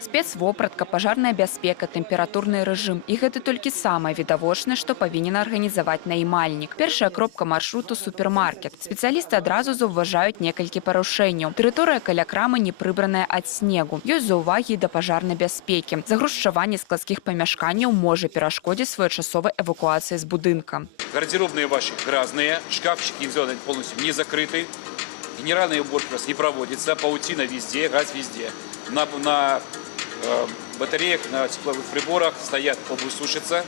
Спецвопратка, пажарная бяспека, тэмпературны рэжым. І гэта толькі самае відавочнае, што павінен арганізаваць наймальнік. Першая кропка маршруту – супермаркет. Спецыялісты адразу заўважаюць некалькі парушэнняў. Тэрыторыя каля крамы не прыбраная ад снегу. Ёсць заўвагі да пажарнай бяспекі. Загружчаванне складскіх памяшканняў можа перашкодзіць своечасовай эвакуацыі з будынка. Гардеробные ваши грязные, шкафчики полностью не закрыты, генеральная уборка у нас не проводится, паутина везде, грязь везде. На батареях, на тепловых приборах стоят сушатся.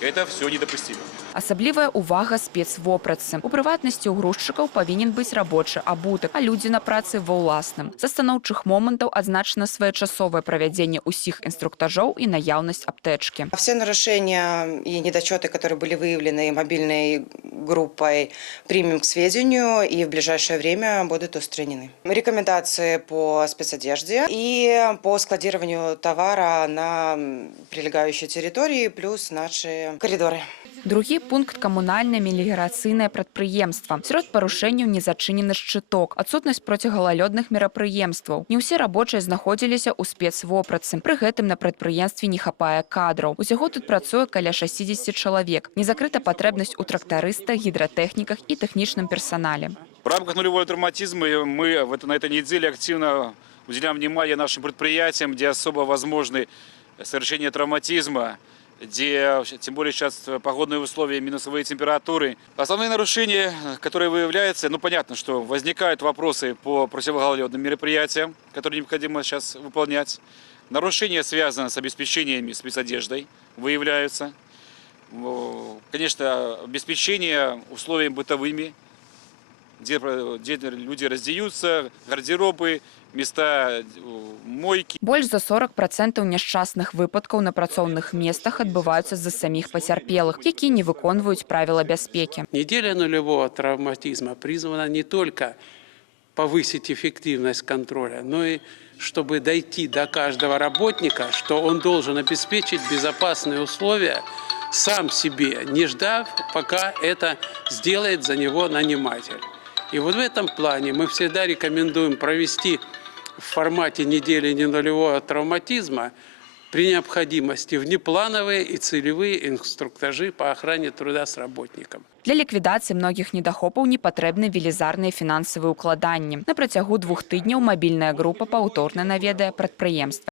Это все недопустимо. Асаблівая увага спецвопратцы. У прыватнасці ў грузчыкаў павінен быць рабочы абутак, а людзі на працы ва ўласным. З станоўчых момантаў адзначана своечасовае правядзенне ўсіх инструктажоў и наяўнасць аптэчкі. Все нарушения и недочеты, которые были выявлены мобильной группой, примем к сведению и в ближайшее время будут устранены. Рекомендации по спецодежде и по складированию товара на прилегающей территории плюс наши коридоры. Другі пункт – камунальнае меліярацыйнае прадпрыемства. Сярод парушэнняў не зачынены шчыток, адсутнасць процігалалёдных мерапрыемстваў. Не ўсе рабочыя знаходзіліся ў спецвопратцы. Пры гэтым на прадпрыемстве не хапае кадраў. Усяго тут працуе каля 60 чалавек. Не закрыта патрэбнасць у трактарыстах, гідратэхніках і тэхнічным персанале. В рамках нулевого травматизма мы на этой неделе активно уделяем внимание нашим предприятиям, где особо возможны совершение травматизма, где, тем более сейчас погодные условия, минусовые температуры. Основные нарушения, которые выявляются, понятно, что возникают вопросы по противогололедным мероприятиям, которые необходимо сейчас выполнять. Нарушения, связанные с обеспечениями спецодеждой, выявляются. Конечно, обеспечение условиями бытовыми, где люди раздеются, гардеробы, места мойки. Больш за 40% няшчасных выпадкаў на працоўных местах адбываюцца з-за саміх пацярпелых, якія не выконваюць правила бяспекі. Неделя нулевого травматизма призвана не только повысить эффективность контроля, но и чтобы дойти до каждого работника, что он должен обеспечить безопасные условия сам себе, не ждав, пока это сделает за него наниматель. И вот в этом плане мы всегда рекомендуем провести в формате недели ненулевого травматизма при необходимости внеплановые и целевые инструктажи по охране труда с работником. Для ліквідацыі многіх недахопаў не патрэбны велізарныя фінансавыя ўкладанні. На працягу 2 тыдняў мабільная група паўторна наведае прадпрыемства.